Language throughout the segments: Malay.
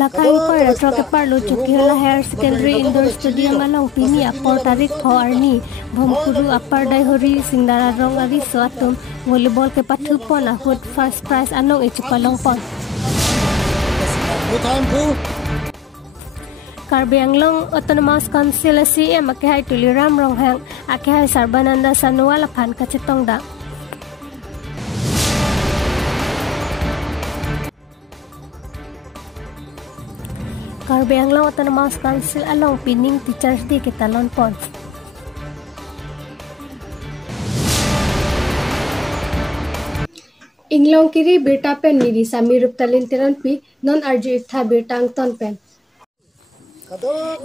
Lakai ko retro ke parlo Chukihla Higher Secondary Indoor Stadium along pini apor tarik pho arni bhomkuru apar dai hori singdara rong ari so atum volleyball ke pathu pon ahut first prize anong ichupalong pon Karbi Anglong Autonomous Council CM akehai tuliram ronghang akehai Sarbananda Sanuala phan kachetongda Karbi Anglong Autonomous Council along pining Teachers Day ke talon pon Inglongkiri Abirta pen niri samirup talintiran pi non arju itha Abirta angton pen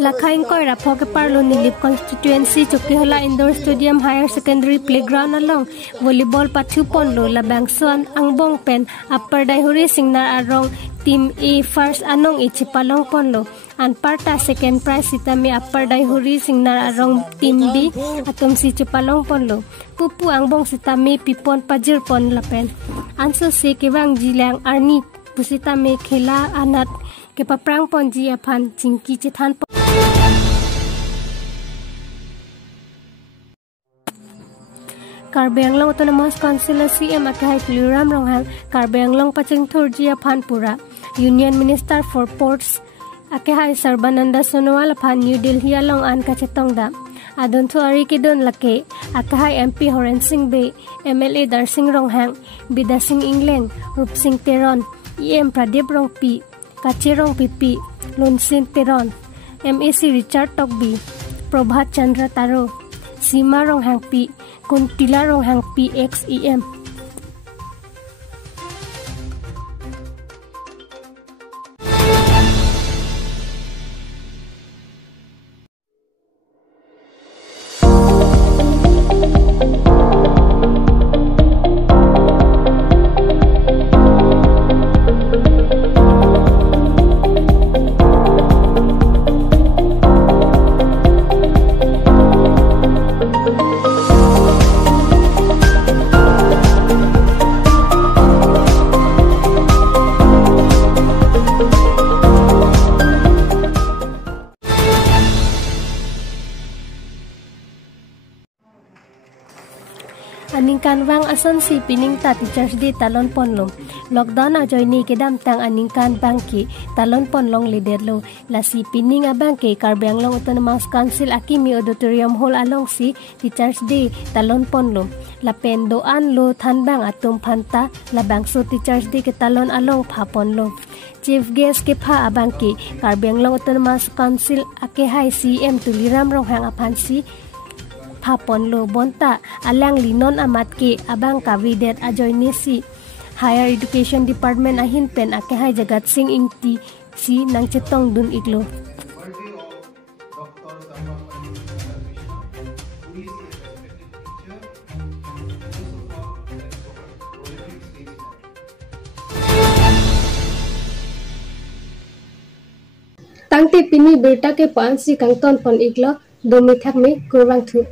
Lakhain ko rapho ke parlo nilip constituency Chukihla Indoor Stadium Higher Secondary Playground along volleyball pathu pon lo labangson angbong pen upper daihuri singnar arong team A first anong ichipalong pon lo an parta second prize sitami upper daihuri singnar arong team B atom si chipalong pon lo pupu angbong sitami pipon pajir pon lapen anso se kewang jilang arni pusitami khela anat ke paprang pon ji aphan chingki chithan Karbi Anglong Autonomous Council CM akehai tuliram ronghang Karbi Anglong pachengthur ji aphan pura Union Minister for Ports akehai Sarbananda Sonowal aphan New Delhi along an kachetongda adon thu ari ke don lake akehai MP Horen Singh Be MLA Darsing ronghang Bidasing England Rupsing Teron EM Pradip Rongpi Kachirong Pipi Lonsin Teron MAC Richard Tokbi Prabhat Chandra Taro Sima Ronghang Pi Kuntila Ronghang Pi XEM Aningkan wang ason si pining ta Teachers Day talon pon lo lockdown ajoy ni kedam tang aningkan bangki talon pon long lider lo la si pining abangki Karbi Anglong Autonomous Council akimi auditorium hall along si Teachers Day talon pon lo la pendoan lo thanbang atum phanta la bangso Teachers Day ke talon along phapon lo Chief guest ke pha abangki Karbi Anglong Autonomous Council akehai CM tuliram ronghang aphan si Hapon lo bonta alang linon amat ke abang kavidet ajoy nisi Higher Education Department ahin pen akehai Jagat Singh Ingti si nang chetong dun iglo Tangte pini Abirta ke pansi kangton pon iglo domi thak me kurwang thu